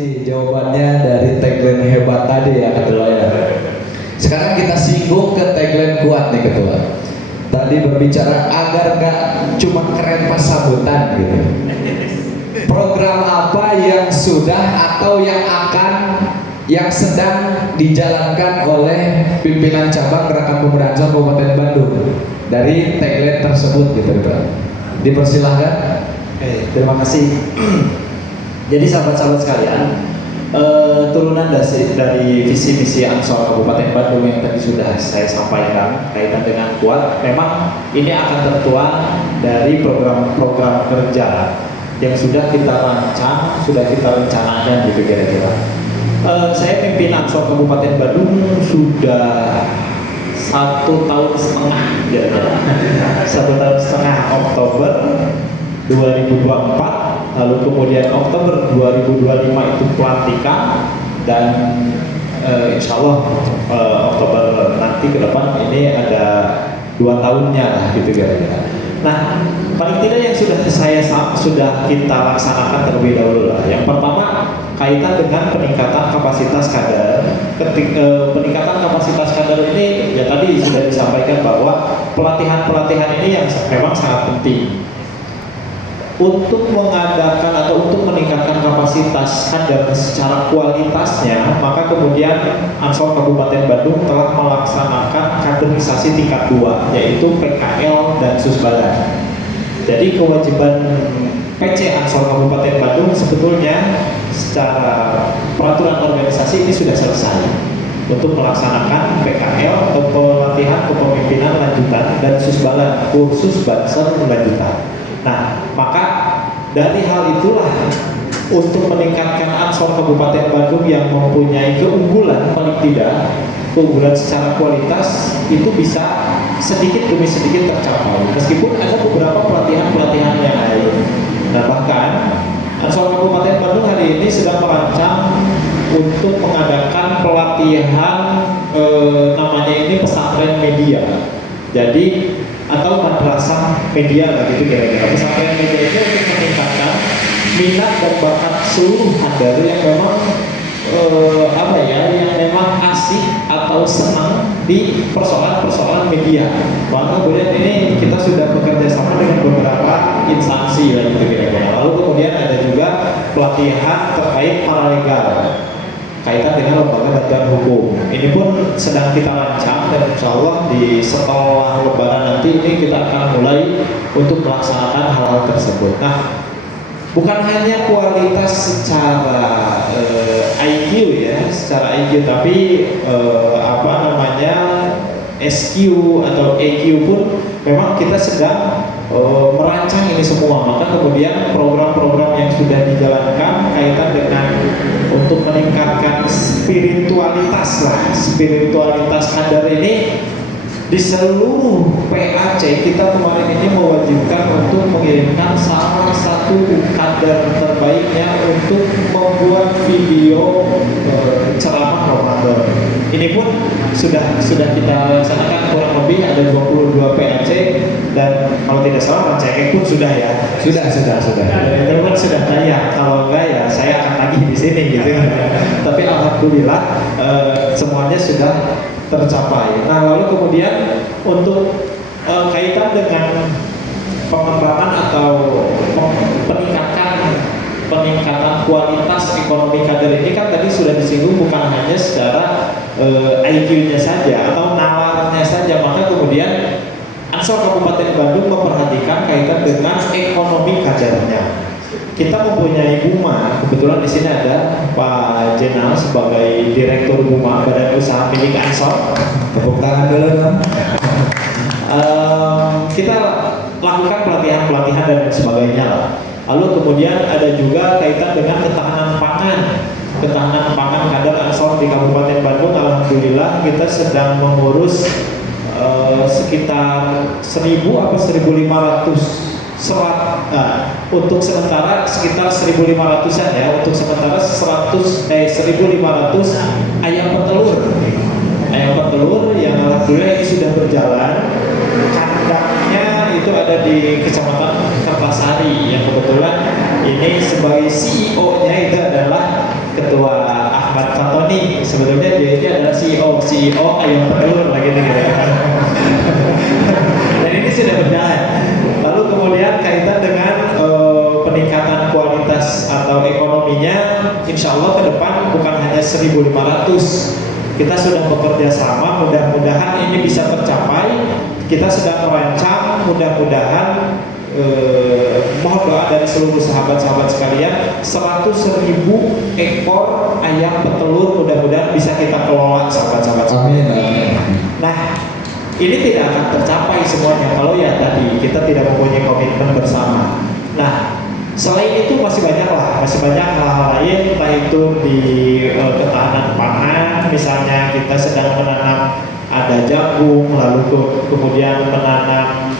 kasih jawabannya dari tagline hebat tadi ya Ketua ya. Sekarang kita singgung ke tagline kuat nih Ketua. Tadi berbicara agar gak cuma keren pas sambutan gitu. Program apa yang sudah atau yang sedang dijalankan oleh pimpinan cabang Gerakan Pemuda Ansor Kabupaten Bandung dari tagline tersebut gitu Ketua. Dipersilahkan. Oke, terima kasih. Jadi sahabat-sahabat sekalian, turunan dari visi-misi Ansor Kabupaten Bandung yang tadi sudah saya sampaikan kaitan dengan kuat, memang ini akan tertuang dari program-program kerja yang sudah kita rancang, sudah kita rencanakan gitu kira-kira. Saya pimpin Ansor Kabupaten Bandung sudah 1,5 tahun kira-kira. 1,5 tahun Oktober 2024. Lalu kemudian Oktober 2025 itu pelantikan dan insya Allah Oktober nanti ke depan ini ada 2 tahunnya lah gitu kira-kira. Nah, paling tidak yang sudah kita laksanakan terlebih dahulu lah. Yang pertama kaitan dengan peningkatan kapasitas kader. Peningkatan kapasitas kader ini ya tadi sudah disampaikan bahwa pelatihan-pelatihan ini yang memang sangat penting. Untuk mengadakan atau untuk meningkatkan kapasitas kader secara kualitasnya, maka kemudian Ansor Kabupaten Bandung telah melaksanakan kaderisasi tingkat 2, yaitu PKL dan Susbadan. Jadi kewajiban PC Ansor Kabupaten Bandung sebetulnya secara peraturan organisasi ini sudah selesai untuk melaksanakan PKL atau pelatihan kepemimpinan lanjutan dan Susbadan, kursus Banser lanjutan. Nah, maka dari hal itulah untuk meningkatkan Ansor Kabupaten Bandung yang mempunyai keunggulan paling tidak, keunggulan secara kualitas itu bisa sedikit demi sedikit tercapai. Meskipun ada beberapa pelatihan-pelatihan yang lain. Nah, bahkan Ansor Kabupaten Bandung hari ini sedang merancang untuk mengadakan pelatihan namanya ini pesantren media. Jadi atau madrasah media lah gitu kira-kira. Pesantren media itu untuk meningkatkan minat dan bakat seluruh kader yang memang yang memang asik atau senang di persoalan-persoalan media. Maka kemudian ini kita sudah bekerja sama dengan beberapa instansi lah gitu kira-kira. Lalu kemudian ada juga pelatihan terkait paralegal kaitan dengan lembaga bantuan hukum. Ini pun sedang kita rancang dan insya Allah di setelah lebaran nanti ini kita akan mulai untuk melaksanakan hal-hal tersebut. Nah, bukan hanya kualitas secara IQ ya, secara IQ, tapi SQ atau EQ pun memang kita sedang merancang ini semua. Maka kemudian program-program yang sudah dijalankan kaitan dengan untuk meningkatkan spiritualitas kader ini di seluruh PAC kita kemarin ini mewajibkan untuk mengirimkan salah satu kader terbaiknya untuk membuat video ceramah Ramadan. Ini pun sudah kita laksanakan, kurang lebih ada 22 PAC dan kalau tidak salah PAC pun sudah ya. Sudah. Dan pun sudah tayang. Kalau enggak ya saya akan lagi di sini gitu. Tapi alhamdulillah semuanya sudah tercapai. Nah, lalu kemudian untuk kaitan dengan pengembangan atau peningkatan kualitas ekonomi kader ini kan tadi sudah disinggung bukan hanya secara IQ-nya saja atau nalarnya saja, maka kemudian Ansor Kabupaten Bandung memperhatikan kaitan dengan ekonomi kadernya. Kita mempunyai BUMA, kebetulan di sini ada Pak Jenal sebagai Direktur BUMA Badan Usaha Milik Ansor. Tepuk tangan dulu dong. Kita lakukan pelatihan dan sebagainya lah. Lalu kemudian ada juga kaitan dengan ketahanan pangan kader Ansor di Kabupaten Bandung. Alhamdulillah kita sedang mengurus sekitar 1.000 atau 1.500 serat. Untuk sementara sekitar 1.500-an ya. Untuk sementara 1.500 ayam petelur yang alhamdulillah ini sudah berjalan. Kandangnya itu ada di Kecamatan Kertasari yang kebetulan ini sebagai CEO-nya itu adalah Ketua Ahmad Fatoni. Sebetulnya dia ini adalah CEO Ayam Petelur lagi gitu. Dan ini sudah berjalan. Lalu kemudian kaitan dengan peningkatan kualitas atau ekonominya, insya Allah ke depan bukan hanya 1.500. Kita sudah bekerja sama, mudah-mudahan ini bisa tercapai. Kita sedang merancang, mudah-mudahan mohon doa dari seluruh sahabat-sahabat sekalian, 100.000 ekor ayam petelur mudah-mudahan bisa kita kelola, sahabat-sahabat sekalian. Amin. Nah, ini tidak akan tercapai semuanya kalau ya tadi kita tidak mempunyai komitmen bersama. Nah, selain itu masih banyak hal-hal lain, entah itu di ketahanan pangan, misalnya kita sedang menanam ada jagung, lalu kemudian menanam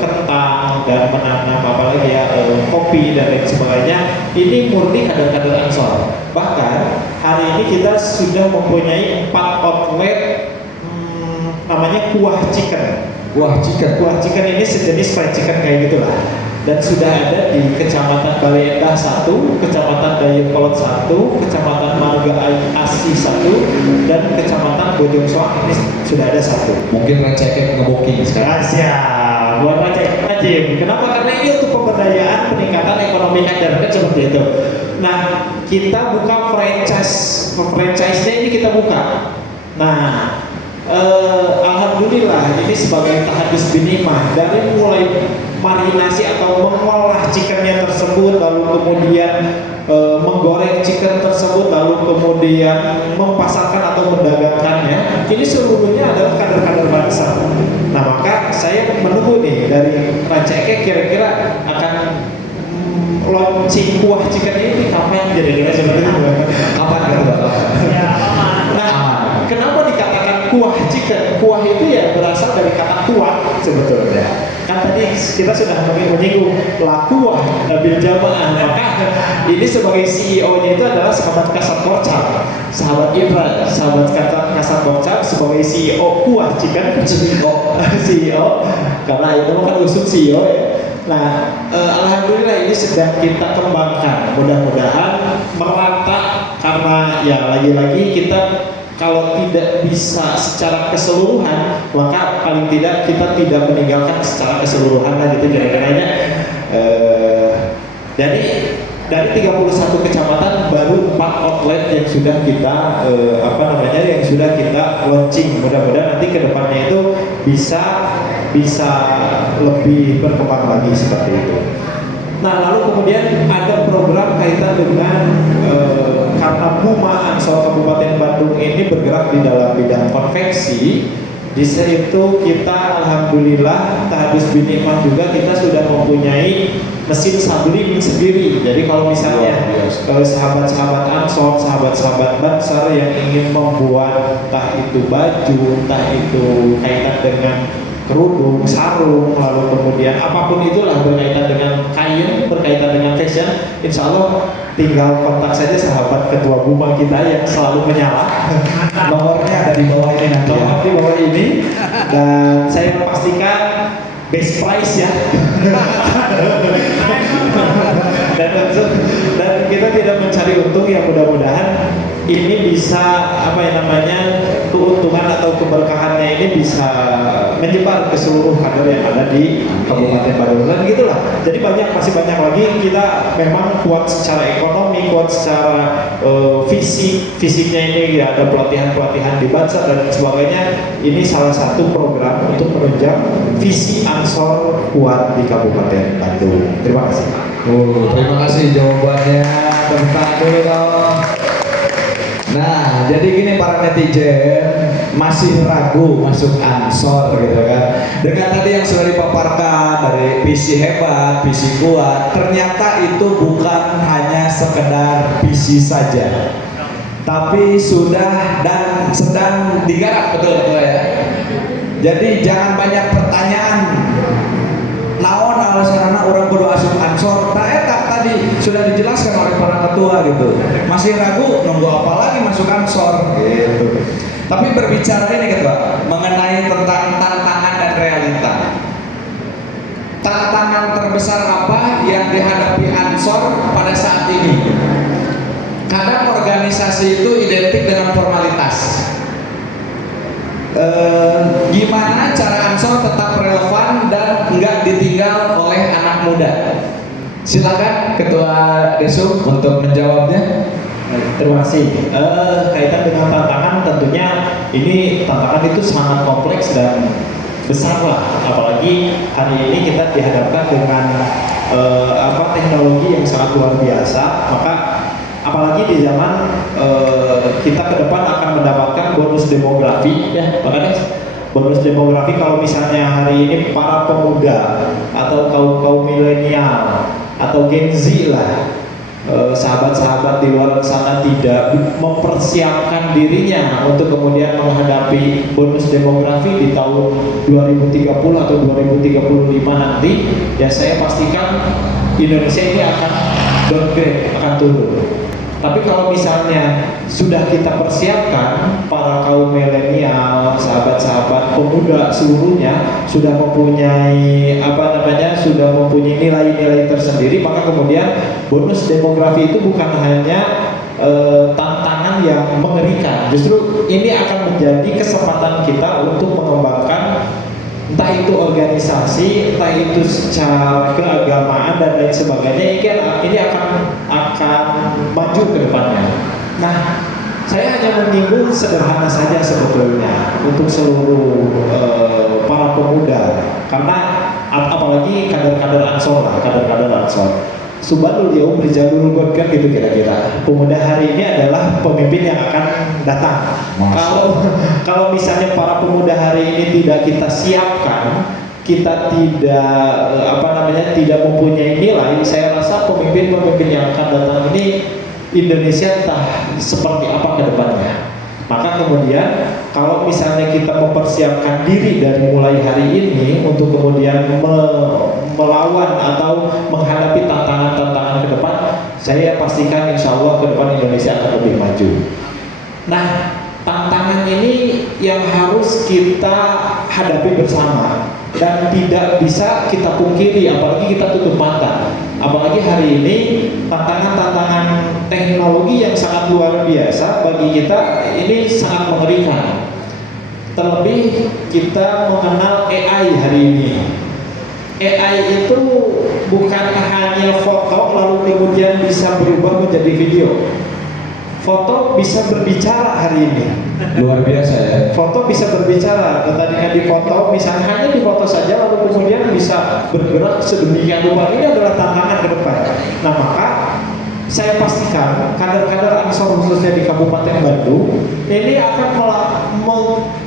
kentang dan menanam apalagi ya kopi dan lain sebagainya. Ini murni kader-kader Ansor. Bahkan hari ini kita sudah mempunyai 4 outlet namanya kuah chicken. Wah, chicken. Kuah chicken ini sejenis fried chicken kayak gitulah. Dan sudah ada di Kecamatan Bale Endah 1, Kecamatan Dayakolot 1, Kecamatan Marga Asih 1, dan Kecamatan Bojong Soang ini sudah ada 1. Mungkin receknya nge-booking sekarang. Siap, buat Racek Ajim. Kenapa? Karena ini untuk pemberdayaan peningkatan ekonomi kader, kan seperti itu. Nah, kita buka franchise-nya ini kita buka. Nah, alhamdulillah ini sebagai tahadus binimah, dari mulai marinasi atau mengolah chickennya tersebut, lalu kemudian menggoreng chicken tersebut, lalu kemudian mempasarkan atau mendagangkannya, ini seluruhnya adalah kader-kader bangsa. Nah, maka saya menunggu nih dari Rancake kira-kira akan launching kuah chicken ini kapan, kira-kira seperti itu. Kapan gitu? Nah, kenapa dikatakan kuah chicken? Kuah itu ya berasal dari kata kuah sebetulnya. Kan tadi kita sudah menyinggung la kuah bil jamaah, maka ini sebagai CEO-nya itu adalah sahabat Kasat Borcam, sahabat Ibra, sahabat Kasat Borcam sebagai CEO kuah chicken, CEO, karena itu kan usung CEO ya. Nah, alhamdulillah ini sedang kita kembangkan, mudah-mudahan merata, karena ya lagi-lagi kita kalau tidak bisa secara keseluruhan, maka paling tidak kita tidak meninggalkan secara keseluruhan lah gitu kira-kiranya. Jadi dari 31 kecamatan baru 4 outlet yang sudah kita yang sudah kita launching. Mudah-mudahan nanti kedepannya itu bisa lebih berkembang lagi seperti itu. Nah, lalu kemudian ada program kaitan dengan karena Buma Ansor Kabupaten Bandung ini bergerak di dalam bidang konveksi. Di situ kita alhamdulillah tahadus binimah juga kita sudah mempunyai mesin sablin sendiri. Jadi kalau misalnya sahabat-sahabat Ansor, sahabat-sahabat Bansar yang ingin membuat entah itu baju, entah itu kaitan dengan kerudung, sarung, lalu kemudian apapun itulah berkaitan dengan kain, berkaitan dengan fashion, insya Allah tinggal kontak saja sahabat ketua Buma kita yang selalu menyala. Nomornya ada di bawah ini nanti. Nomor di bawah ini, dan saya pastikan best price ya. dan kita tidak mencari untung, yang mudah-mudahan ini bisa keuntungan atau keberkahannya ini bisa menyebar ke seluruh kader yang ada di Kabupaten Bandung dan gitulah. Jadi masih banyak lagi. Kita memang kuat secara ekonomi, kuat secara fisiknya ini ya, ada pelatihan di Bansa dan sebagainya. Ini salah satu program untuk menunjang visi Ansor kuat di Kabupaten Bandung. Terima kasih. Terima kasih jawabannya. Tepuk dulu dong. Nah, jadi gini para netizen, masih ragu masuk Ansor gitu kan. Dengan tadi yang sudah dipaparkan dari visi hebat, visi kuat, ternyata itu bukan hanya sekedar visi saja, tapi sudah dan sedang digarap, betul ya. Jadi jangan banyak pertanyaan. Naon alasanna orang kudu asup Ansor? Nah, tadi sudah dijelaskan oleh para ketua gitu. Masih ragu, nunggu apa lagi masuk Ansor gitu. Tapi berbicara ini ketua mengenai tentang tantangan dan realita. Tantangan terbesar apa yang dihadapi Ansor pada saat ini? Kadang organisasi itu identik dengan formalitas. Gimana cara Ansor tetap relevan dan nggak ditinggal oleh anak muda? Silakan Ketua Desum untuk menjawabnya. Terima kasih. Kaitan dengan tantangan, tentunya ini tantangan itu sangat kompleks dan besar lah. Apalagi hari ini kita dihadapkan dengan teknologi yang sangat luar biasa. Maka apalagi di zaman kita ke depan akan mendapatkan bonus demografi, ya, makanya bonus demografi. Kalau misalnya hari ini para pemuda atau kaum milenial atau Gen Z lah, sahabat-sahabat di luar sana tidak mempersiapkan dirinya untuk kemudian menghadapi bonus demografi di tahun 2030 atau 2035 nanti, ya saya pastikan Indonesia ini akan downgrade, akan turun. Tapi kalau misalnya sudah kita persiapkan, para kaum milenial, sahabat-sahabat pemuda seluruhnya sudah mempunyai sudah mempunyai nilai-nilai tersendiri, maka kemudian bonus demografi itu bukan hanya tantangan yang mengerikan, justru ini akan menjadi kesempatan kita untuk mengembangkan entah itu organisasi, entah itu secara keagamaan dan lain sebagainya. Ini akan maju ke depannya. Nah, saya hanya menyinggung sederhana saja sebetulnya untuk seluruh para pemuda, karena apalagi kader-kader Ansor lah, kader-kader Ansor. Subhanul yaum rijalul ghad, kan gitu kira-kira. Pemuda hari ini adalah pemimpin yang akan datang. Kalau misalnya para pemuda hari ini tidak kita siapkan, kita tidak mempunyai nilai, saya rasa pemimpin-pemimpin yang akan datang ini Indonesia entah seperti apa ke depannya. Maka kemudian kalau misalnya kita mempersiapkan diri dari mulai hari ini untuk kemudian melawan atau menghadapi tantangan-tantangan ke depan, saya pastikan insya Allah ke depan Indonesia akan lebih maju. Nah, tantangan ini yang harus kita hadapi bersama dan tidak bisa kita pungkiri, apalagi kita tutup mata. Apalagi hari ini tantangan-tantangan teknologi yang sangat luar biasa bagi kita ini sangat mengerikan. Terlebih kita mengenal AI hari ini. AI itu bukan hanya foto lalu kemudian bisa berubah menjadi video. Foto bisa berbicara hari ini. Luar biasa ya. Foto bisa berbicara. Tadinya di foto, misalnya hanya di foto saja, lalu kemudian bisa bergerak sedemikian rupa. Ini adalah tantangan ke depan. Nah, maka saya pastikan kader-kader Ansor khususnya di Kabupaten Bandung ini akan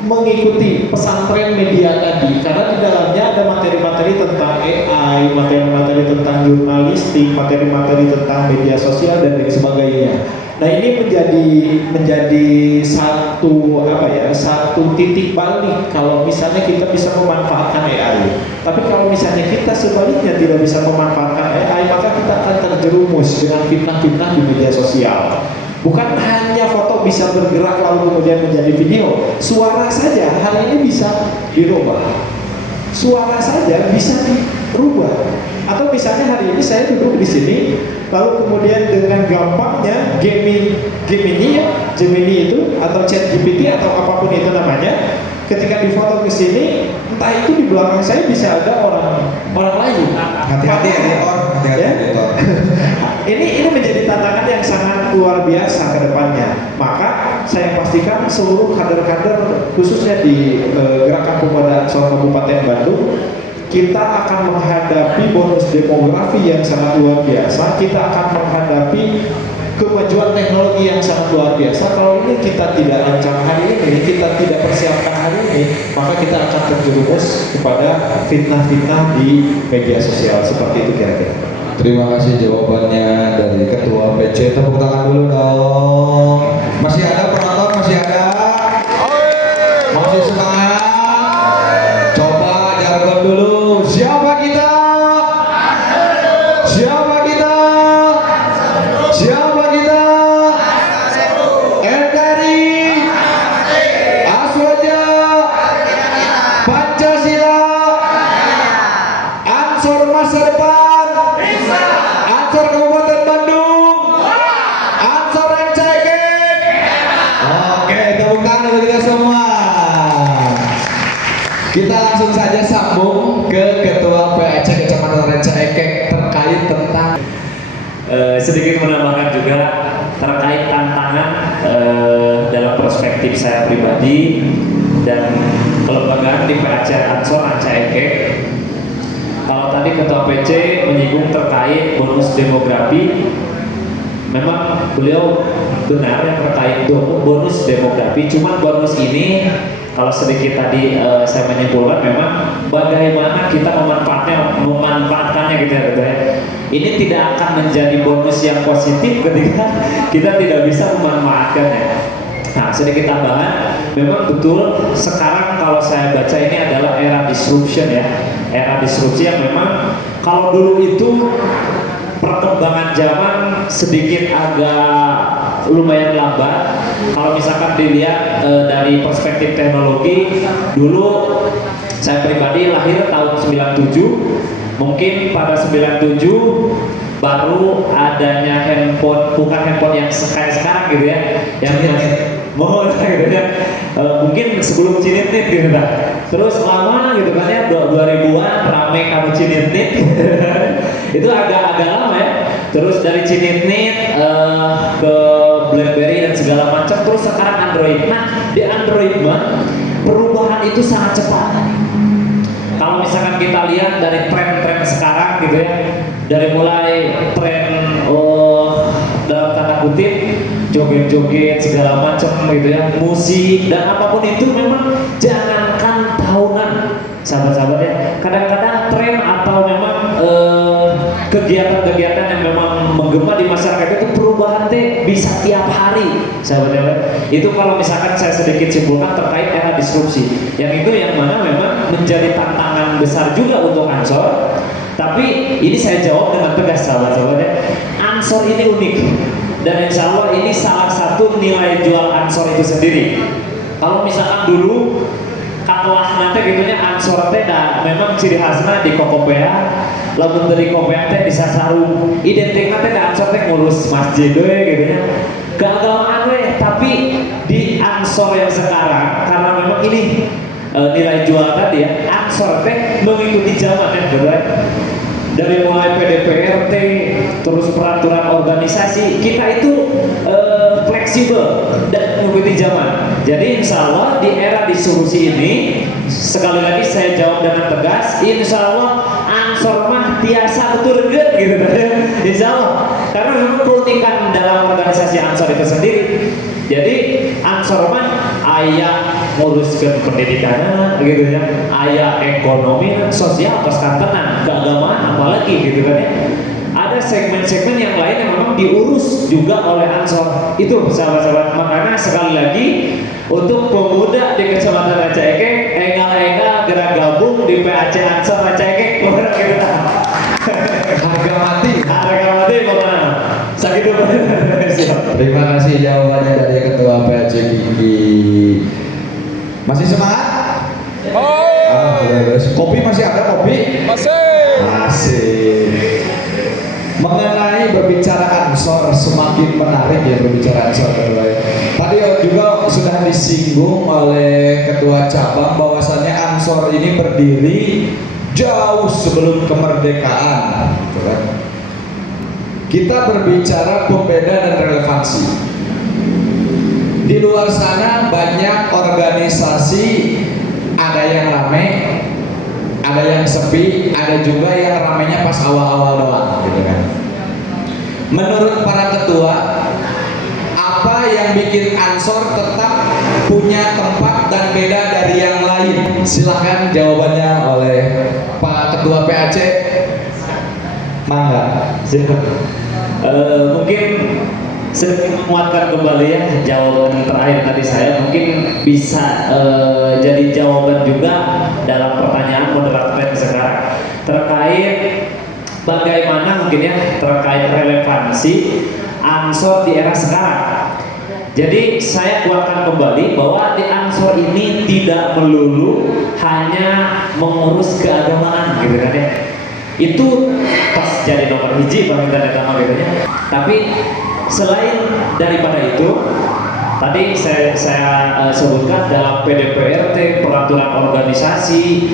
mengikuti pesantren media tadi, karena di dalamnya ada materi-materi tentang AI, materi-materi tentang jurnalistik, materi-materi tentang media sosial dan lain sebagainya. Nah, ini menjadi satu titik balik kalau misalnya kita bisa memanfaatkan AI. Tapi kalau misalnya kita sebaliknya tidak bisa memanfaatkan AI, maka kita akan terjerumus dengan fitnah-fitnah di media sosial. Bukan hanya foto bisa bergerak lalu kemudian menjadi video, suara saja hari ini bisa dirubah. Suara saja bisa dirubah. Atau misalnya hari ini saya duduk di sini, lalu kemudian dengan gampangnya Gemini itu atau ChatGPT atau apapun itu namanya, ketika difoto ke sini, entah itu di belakang saya bisa ada orang lain. Hati-hati editor, editor. Ini menjadi tantangan yang sangat luar biasa ke depannya. Maka saya pastikan seluruh kader-kader khususnya di Gerakan Pemuda Ansor Kabupaten Bandung, kita akan menghadapi bonus demografi yang sangat luar biasa. Kita akan menghadapi kemajuan teknologi yang sangat luar biasa. Kalau ini kita tidak rancang hari ini, kita tidak persiapkan hari ini, maka kita akan terjerumus kepada fitnah-fitnah di media sosial. Seperti itu kira-kira. Terima kasih jawabannya dari Ketua PC. Tepuk tangan dulu dong. Masih ada penonton? Masih ada? Masih semangat? Coba jargon dulu. Siapa kita? Siapa kita? Siapa kita? NKRI, Aswaja, Pancasila, Ansor masa depan, Ansor Kabupaten Bandung, Ansor Kita langsung saja sambung ke Ketua PAC Kecamatan Ranca Ekek terkait tentang sedikit menambahkan juga terkait tantangan dalam perspektif saya pribadi dan kelembagaan di PAC Ansor Ranca Ekek. Kalau tadi Ketua PC menyinggung terkait bonus demografi, memang beliau benar yang terkait bonus demografi. Cuman bonus ini kalau sedikit tadi saya menyimpulkan memang bagaimana kita memanfaatkannya gitu ya. Ini tidak akan menjadi bonus yang positif ketika kita tidak bisa memanfaatkannya. Nah, sedikit tambahan, memang betul sekarang kalau saya baca ini adalah era disruption ya. Era disrupsi yang memang kalau dulu itu perkembangan zaman sedikit agak lumayan lambat. Kalau misalkan dilihat dari perspektif teknologi, dulu saya pribadi lahir tahun 97, mungkin pada 97 baru adanya handphone, bukan handphone yang kayak sekarang gitu ya, yang mohon gitu ya, mungkin sebelum Cinitnet gitu kan. Terus lama gitu kan ya, 2000-an rame kamu Cinitnet itu agak lama ya. Terus dari Cinitnet ke BlackBerry dan segala macam, terus sekarang Android. Nah, di Android mah perubahan itu sangat cepat. Kalau misalkan kita lihat dari tren-tren sekarang gitu ya, dari mulai tren dalam tanda kutip joget-joget segala macam gitu ya, musik dan apapun itu, memang jangankan tahunan sahabat-sahabat ya, kadang-kadang tren atau memang kegiatan-kegiatan yang memang menggema di masyarakat itu perubahan teh bisa tiap hari sahabat-sahabat. Itu kalau misalkan saya sedikit simpulkan terkait era disrupsi, yang itu yang mana memang menjadi tantangan besar juga untuk Ansor. Tapi ini saya jawab dengan tegas sahabat-sahabat ya, Ansor ini unik dan insya Allah ini salah satu nilai jual Ansor itu sendiri. Kalau misalkan dulu kalah nanti gitunya Ansor teh memang ciri khasnya di Kokopea, lamun dari Kokopea teh di Sasaru, identiknya teh Ansor teh ngurus masjid we gitu ya, keagamaan we. Tapi di Ansor yang sekarang, karena memang ini nilai jual tadi ya, Ansor teh mengikuti zaman ya gitu ya. Dari mulai PDPRT, terus peraturan organisasi, kita itu fleksibel dan mengikuti zaman. Jadi insya Allah di era disrupsi ini, sekali lagi saya jawab dengan tegas, insya Allah Ansor mah biasa betul gitu insya Allah. Karena memang keunikan dalam organisasi Ansor itu sendiri. Jadi Ansor mah ayah nguruskan pendidikan gitu ya, ayah ekonomi, sosial, perskantenan, keagamaan, apalagi gitu kan ya. Ada segmen-segmen yang lain yang memang diurus juga oleh Ansor. Itu sahabat-sahabat, makanya sekali lagi untuk pemuda di Kecamatan Ranca Ekek, enggak gerak gabung di PAC Ansor Ranca Ekek, pokoknya kita harga mati pokoknya sakit dulu. Terima kasih jawabannya dari Ketua PAC Gigi. Masih semangat? Kopi masih ada kopi? Masih. Mengenai berbicara Ansor, semakin menarik ya berbicara Ansor. Tadi juga sudah disinggung oleh Ketua Cabang bahwasannya Ansor ini berdiri jauh sebelum kemerdekaan, gitu kan? Kita berbicara pembeda dan relevansi. Di luar sana banyak organisasi, ada yang rame, ada yang sepi, ada juga yang ramenya pas awal-awal doang, gitu kan. Menurut para ketua, apa yang bikin Ansor tetap punya tempat dan beda dari yang lain? Silahkan jawabannya oleh Pak Ketua PAC. Mangga. Mungkin sedikit menguatkan kembali ya jawaban terakhir tadi saya, mungkin bisa jadi jawaban juga dalam pertanyaan moderator yang sekarang terkait bagaimana mungkin ya terkait relevansi Ansor di era sekarang. Jadi saya kuatkan kembali bahwa di Ansor ini tidak melulu hanya mengurus keagamaan gitu kan ya. Itu pas jadi nomor hiji pemerintahan agama gitu ya. Tapi selain daripada itu, Tadi saya sebutkan dalam PDPRT, peraturan organisasi,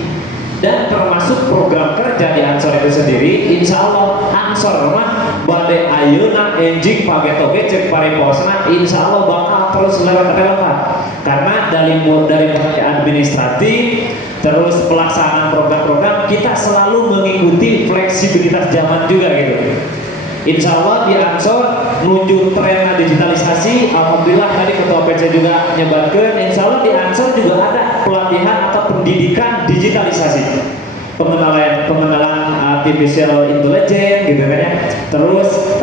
dan termasuk program kerja di Ansor itu sendiri. Insya Allah Ansor mah badai ayeuna enjing pagetoge cek pariposna insya Allah bakal terus relevan karena dari mulai administratif terus pelaksanaan program-program kita selalu mengikuti fleksibilitas zaman juga gitu. Insya Allah di Ansor menuju tren digitalisasi. Alhamdulillah tadi Ketua PC juga nyebarkan. Insya Allah di Ansor juga ada pelatihan atau pendidikan digitalisasi, pengenalan artificial intelligence gitu kan ya. Terus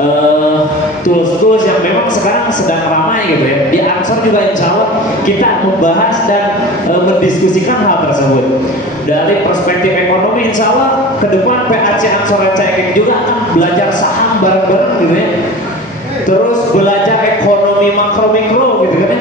tools-tools yang memang sekarang sedang ramai gitu ya. Di Ansor juga insya Allah kita membahas dan mendiskusikan hal tersebut. Dari perspektif ekonomi insya Allah ke depan PAC Ansor Rancaikek juga akan belajar saham bareng-bareng gitu ya. Terus belajar ekonomi makro mikro gitu kan ya.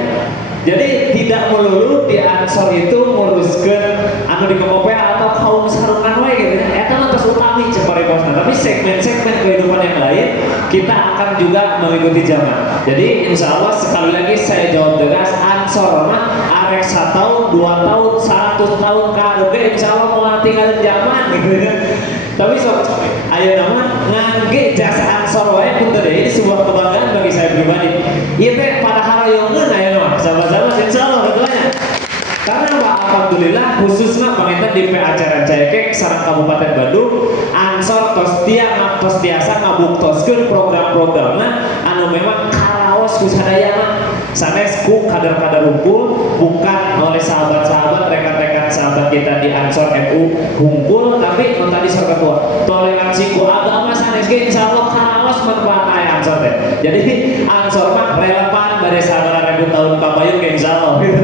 Jadi tidak melulu di Ansor itu nguruskan anu di Kekopea atau kaum sarungan wae gitu ya. Eta mah utami cepari posna, tapi segmen-segmen kehidupan yang lain kita akan juga mengikuti zaman. Jadi insya Allah sekali lagi saya jawab tegas, Ansor mah arek 1 tahun, 2 tahun, 100 tahun karuge insya Allah mau tinggal zaman gitu ya. Tapi ayo nama ngangge jasa Ansor wae punten deh, ini sebuah kebanggaan bagi saya pribadi. Ieu teh pada harayeungeun aya mah sahabat-sahabat insyaallah betulnya. Karena Pak alhamdulillah khususnya panginten di PAC Rancaikek sareng Kabupaten Bandung Ansor tos tiasa ngabuktoskeun program-programna anu memang karaos ku sadayana sanes ku kader-kader hukum, bukan oleh sahabat-sahabat rekan-rekan sahabat kita di Ansor MU hukum, tapi tadi sorga tua toleransi ku agama sanes ge insyaallah karaos manfaatna Ansor teh. Jadi Ansor mah relevan bade sabaraha ribu tahun kabayun ge insyaallah gitu.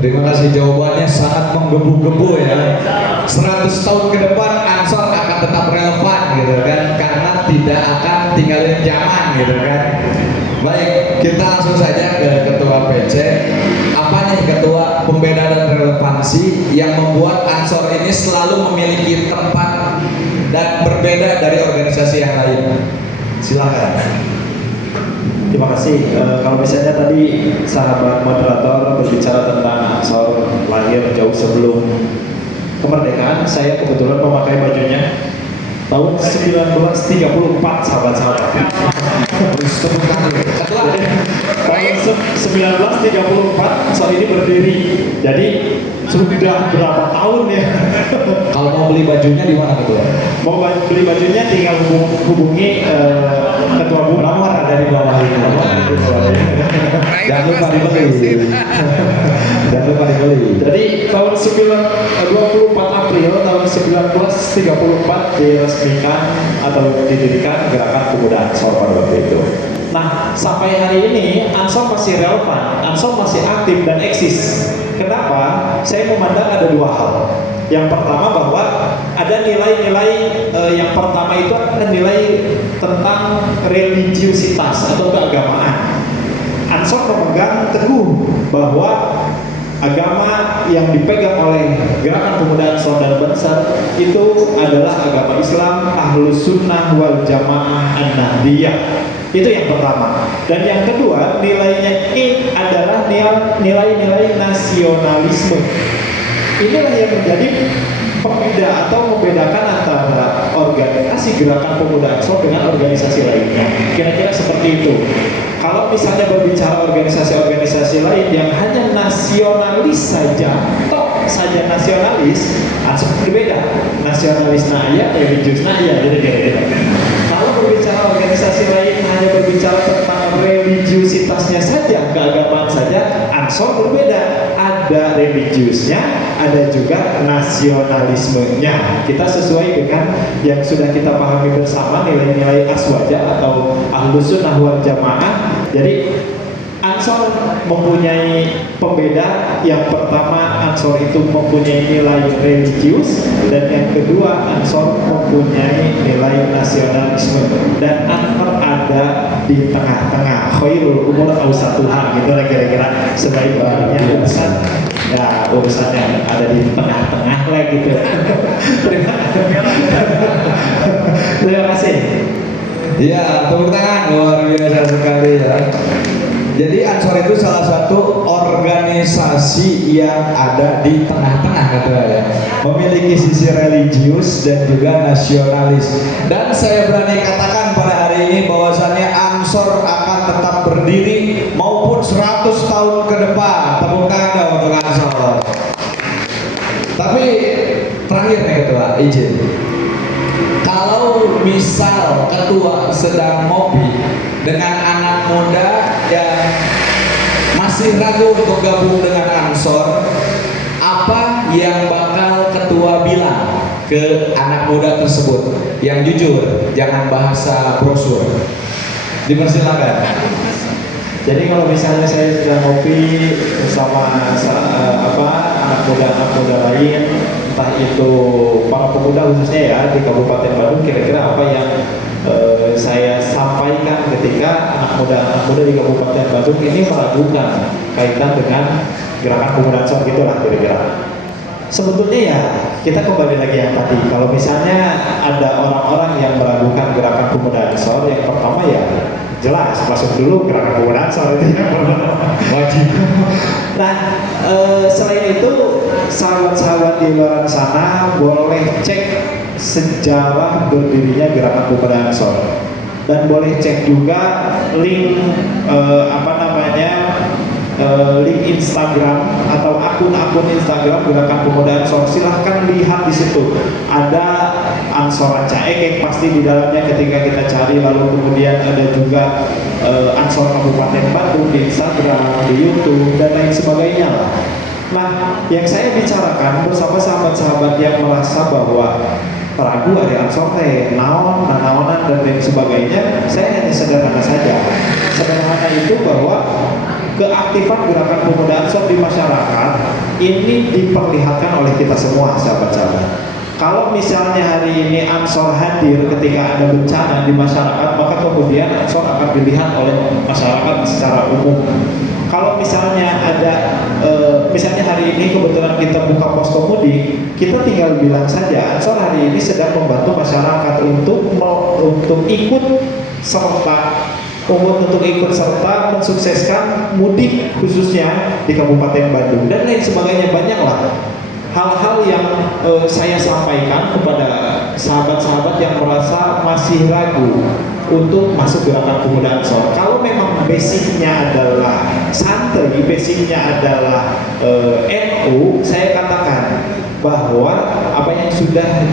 Terima kasih, jawabannya sangat menggebu-gebu ya. 100 tahun ke depan Ansor akan tetap relevan gitu kan, karena tidak akan tinggalin zaman gitu kan. Baik, kita langsung saja ke Ketua PC. Apa nih Ketua pembeda dan relevansi yang membuat Ansor ini selalu memiliki tempat dan berbeda dari organisasi yang lain? Silakan. Terima kasih. Kalau misalnya tadi sahabat moderator berbicara tentang Ansor lahir jauh sebelum kemerdekaan, saya kebetulan memakai bajunya tahun 1934 sahabat-sahabat. Tahun 1934 Ansor ini berdiri. Jadi sudah berapa tahun ya? Kalau mau beli bajunya di mana Ketua? Mau beli bajunya tinggal hubungi Ketua Bung Ramar ada di bawah ini. Jangan lupa dibeli. Jangan lupa dibeli. Jadi tahun 24 April tahun 1934 diresmikan atau didirikan Gerakan Pemuda Ansor pada waktu itu. Nah, sampai hari ini Ansor masih relevan, Ansor masih aktif dan eksis. Kenapa? Saya memandang ada dua hal. Yang pertama bahwa ada nilai-nilai yang pertama itu adalah nilai tentang religiusitas atau keagamaan. Ansor memegang teguh bahwa agama yang dipegang oleh Gerakan Pemuda Ansor dan Bansar itu adalah agama Islam Ahlus Sunnah wal Jamaah An-Nahdiyah. Itu yang pertama. Dan yang kedua, nilainya ini adalah nilai-nilai nasionalisme. Inilah yang menjadi pembeda atau membedakan antara organisasi Gerakan Pemuda Ansor dengan organisasi lainnya. Kira-kira seperti itu. Kalau misalnya berbicara organisasi-organisasi lain yang hanya nasionalis saja, tok saja nasionalis, Ansor berbeda. Nasionalis naya, religius naya, gitu. Kalau berbicara organisasi lain hanya berbicara tentang religiusitasnya saja, keagamaan saja, Ansor berbeda. Ada religiusnya, ada juga nasionalismenya. Kita sesuai dengan yang sudah kita pahami bersama, nilai-nilai aswaja atau Ahlus Sunnah wal Jamaah. Jadi Ansor mempunyai pembeda. Yang pertama, Ansor itu mempunyai nilai religius, dan yang kedua, Ansor mempunyai nilai nasionalisme. Dan Ansor ada di tengah-tengah. Khairul umur awsatuha, gitu lah kira-kira sebaik-baiknya urusan. Ya, urusan yang ada di tengah-tengah lah gitu. Terima kasih. Iya, tepuk tangan, luar biasa sekali ya. Ansor itu salah satu organisasi yang ada di tengah-tengah kata ya, memiliki sisi religius dan juga nasionalis. Dan saya berani katakan pada hari ini bahwasannya Ansor akan tetap berdiri maupun 100 tahun ke depan. Tepuk tangan dong untuk Ansor. Tapi terakhir nih ketua, izin. Kalau misal ketua sedang ngopi dengan anak muda yang masih ragu untuk gabung dengan Ansor, apa yang bakal ketua bilang ke anak muda tersebut? Yang jujur, jangan bahasa brosur. Dipersilakan. Jadi kalau misalnya saya sedang ngopi bersama anak muda lain, entah itu para pemuda khususnya ya di Kabupaten Bandung, kira-kira apa yang saya sampaikan ketika anak muda di Kabupaten Bandung ini meragukan kaitan dengan gerakan pemuda Ansor gitulah kira-kira. Sebetulnya ya kita kembali lagi yang tadi, kalau misalnya ada orang-orang yang meragukan gerakan pemuda Ansor, yang pertama ya jelas masuk dulu gerakan pemuda Ansor itu yang wajib. Nah selain itu sahabat-sahabat di luar sana boleh cek sejarah berdirinya gerakan pemuda Ansor, dan boleh cek juga link link Instagram atau akun-akun Instagram gerakan pemuda Ansor. Silahkan lihat di situ ada Ansor Ranca Ekek pasti di dalamnya ketika kita cari, lalu kemudian ada juga Ansor Kabupaten Bandung di Instagram, di YouTube dan lain sebagainya lah. Nah, yang saya bicarakan bersama sahabat-sahabat yang merasa bahwa ragu ada Ansor naonan dan lain sebagainya, saya hanya sederhana saja. Sederhana itu bahwa keaktifan gerakan pemuda Ansor di masyarakat ini diperlihatkan oleh kita semua, sahabat-sahabat. Kalau misalnya hari ini Ansor hadir ketika ada bencana di masyarakat, maka kemudian Ansor akan dilihat oleh masyarakat secara umum. Kalau misalnya ada, misalnya hari ini kebetulan kita buka posko mudik, kita tinggal bilang saja Ansor hari ini sedang membantu masyarakat untuk ikut serta mensukseskan mudik khususnya di Kabupaten Bandung dan lain sebagainya. Banyaklah hal-hal yang saya sampaikan kepada sahabat-sahabat yang merasa masih ragu untuk masuk gerakan pemuda Ansor. Kalau memang basicnya adalah santri, basicnya adalah NU, saya katakan bahwa apa yang sudah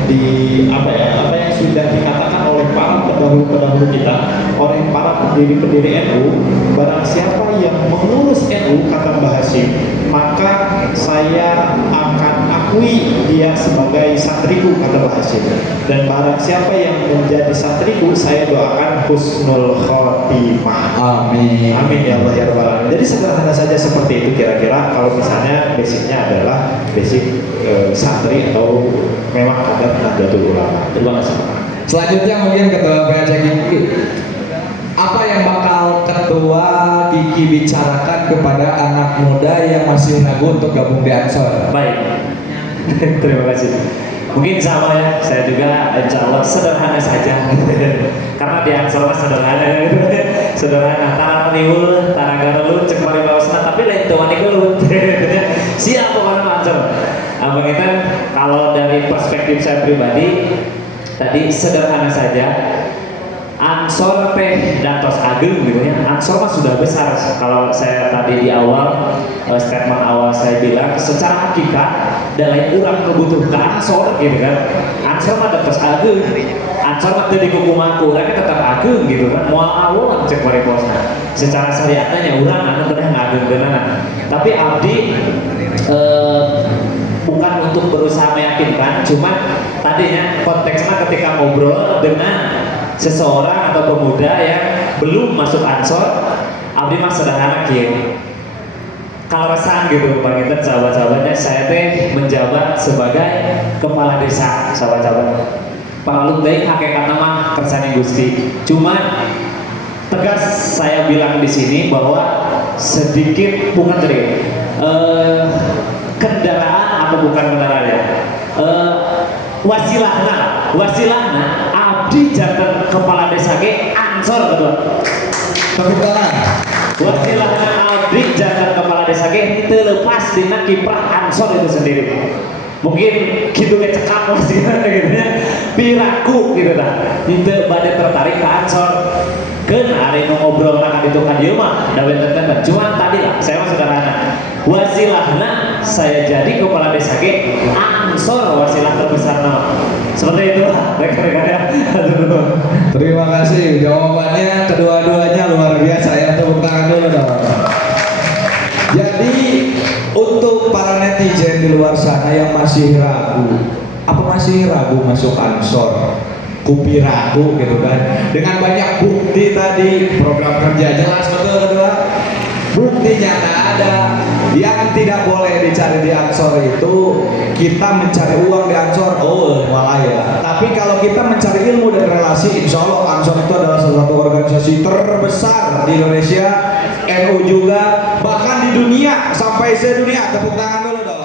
dikatakan oleh para pendahulu kita, oleh para pendiri-pendiri NU, barang siapa yang mengurus NU, kata Mbah Hashim, maka saya akan akui dia sebagai santriku, kata Mbah Hashim. Dan barang siapa yang menjadi santriku, saya doakan husnul khotimah. Amin. Amin ya Allah ya Rabbal Alamin. Jadi sederhana saja seperti itu kira-kira kalau misalnya basicnya adalah basic santri atau memang kader Nahdlatul Ulama. Terima kasih. Selanjutnya mungkin Ketua PAC Kiki, apa yang bakal Ketua Kiki bicarakan kepada anak muda yang masih ragu untuk gabung di Ansor? Baik, terima kasih. Mungkin sama ya, saya juga insya Allah sederhana saja. Karena di Ansor sederhana, sederhana. Tanah niul, tanah garelu, cekmari bawasna, tapi lain tuan itu siap pokoknya Ansor. Abang itu kalau dari perspektif saya pribadi, tadi sederhana saja. Ansor teh datos ageng gitu ya. Ansor mah sudah besar. Kalau saya tadi di awal statement awal saya bilang secara hakikat dan lain orang membutuhkan Ansor gitu kan. Ansor mah datos ageng. Ansor mah teu dikukumaku, tapi tetap ageng gitu kan. Moal awon cek bari bosna. Secara syariatnya urang anu teh ngageng beunana. Tapi abdi bukan untuk berusaha meyakinkan, cuma tadinya konteksnya ketika ngobrol dengan seseorang atau pemuda yang belum masuk Ansor, abdi mah sederhana kieu. Kalau resan gitu, Bang Inten, sahabat-sahabatnya, saya teh menjabat sebagai kepala desa, sahabat-sahabat. Pangalung deui hakikatna mah kersane Gusti. Cuma tegas saya bilang di sini bahwa sedikit bukan tadi kendaraan atau bukan kendaraan ya, wasilahna abdi janten kepala desa ge Ansor kedua. Tepuk tangan. Wasilahna abdi kiprah Ansor itu sendiri. Mungkin gitu kecekap lah sih gitu ya, piraku gitu dah. Itu badai tertarik ke Ansor. Kan hari nu ngobrol nak itu kan dia mah dawe tenten. Cuman tadi lah saya mah sederhana. Wasilahna saya jadi kepala desa ge Ansor wasilah terbesar nama. Seperti itu rekan-rekan ya. Aduh. Terima kasih jawabannya kedua-duanya luar biasa ya, tepuk tangan dulu dong. Jadi untuk para netizen di luar sana yang masih ragu, apa masih ragu masuk Ansor? Kupi ragu gitu kan? Dengan banyak bukti tadi, program kerja jelas betul kedua. Bukti nyata ada. Yang tidak boleh dicari di Ansor itu kita mencari uang di Ansor, oh malah ya. Tapi kalau kita mencari ilmu dan relasi, insya Allah Ansor itu adalah salah satu organisasi terbesar di Indonesia, NU juga, bahkan di dunia sampai sedunia. Tepuk tangan dulu dong.